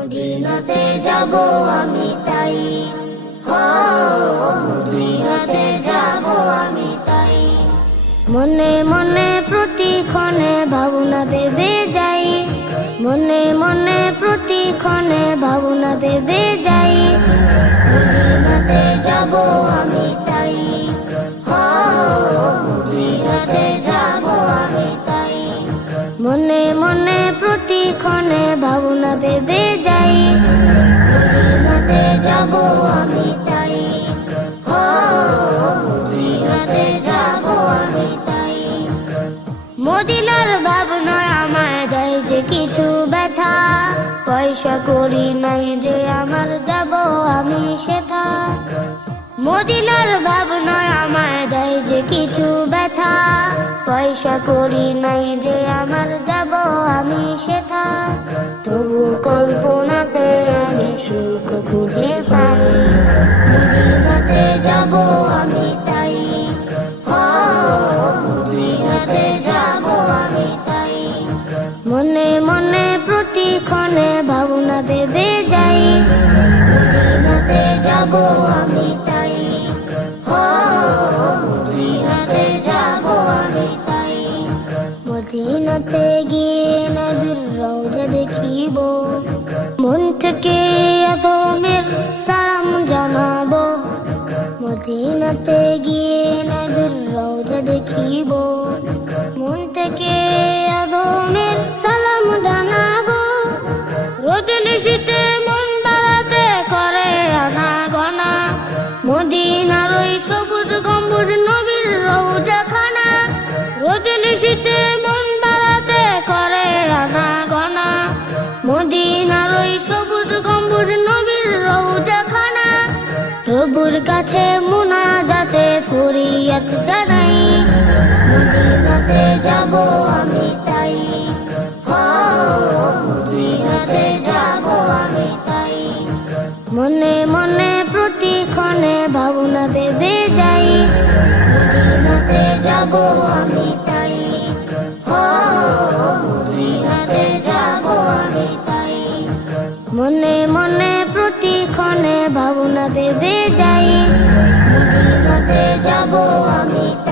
মদিনাতে যাব আমি তাই, মদিনাতে যাব আমি তাই। মনে মনে প্রতিক্ষণে ভাবনা ভেবে যাই, মনে মনে প্রতিক্ষণে ভাবনা ভেবে যাই। মদিনাতে যাব আমি তাই, মদিনাতে যাব আমি তাই। মনে মনে প্রতিক্ষণে ভাবনা ভেবে যাই। মদিনাতে যাব আমি তাই, মদিনাতে যাব আমি তাই। মদিনার ভাবনায় আমায় দেয় যে কিছু ব্যথা, পয়সা করি নাই যে আমার যাব আমি সেথা। মদিনার ভাবনায় আমায় দেয় যে কিছু ব্যথা, পয়সা করি নাই যে আমার যাব আমি সেথা। তবু কল্পনাতে আমি সুখ খুঁজে পাই। মদিনাতে যাব আমি তাই, মদিনাতে যাব আমি তাই। মনে মনে প্রতিক্ষণে ভাবনা ভেবে যাই। মদিনাতে যাব আমি তাই, মদিনাতে যাব আমি তাই। মদিনাতে গিয়ে নবীর রওজা দেখিব, মন থেকে আদমের সালাম জানাবো। মদিনাতে গিয়ে নবীর রওজা দেখিব, মন থেকে আদমের সালাম জানাবো। রোদনে শীতে মন বাড়াতে করে আনা গনা, মদিনার ওই সবুজ গম্বুজ নবীর রওজা খানা। রোদনে শীতে মন বাড়াতে করে আনা গনা, মদিনার ওই সবুজ গম্বুজ নবীর রওজা খানা। প্রভুর কাছে মুনাজাতে ফরিয়াদ জানাই। মদিনাতে যাব আমি তাই, মদিনাতে যাব আমি তাই। মনে মনে প্রতিক্ষণে ভাবনা ভেবে যাই। মদিনাতে যাব আমি তাই, মদিনাতে যাব আমি তাই। মনে মনে প্রতিক্ষণে ভাবনা ভেবে যাই। মদিনাতে যাব আমি তাই।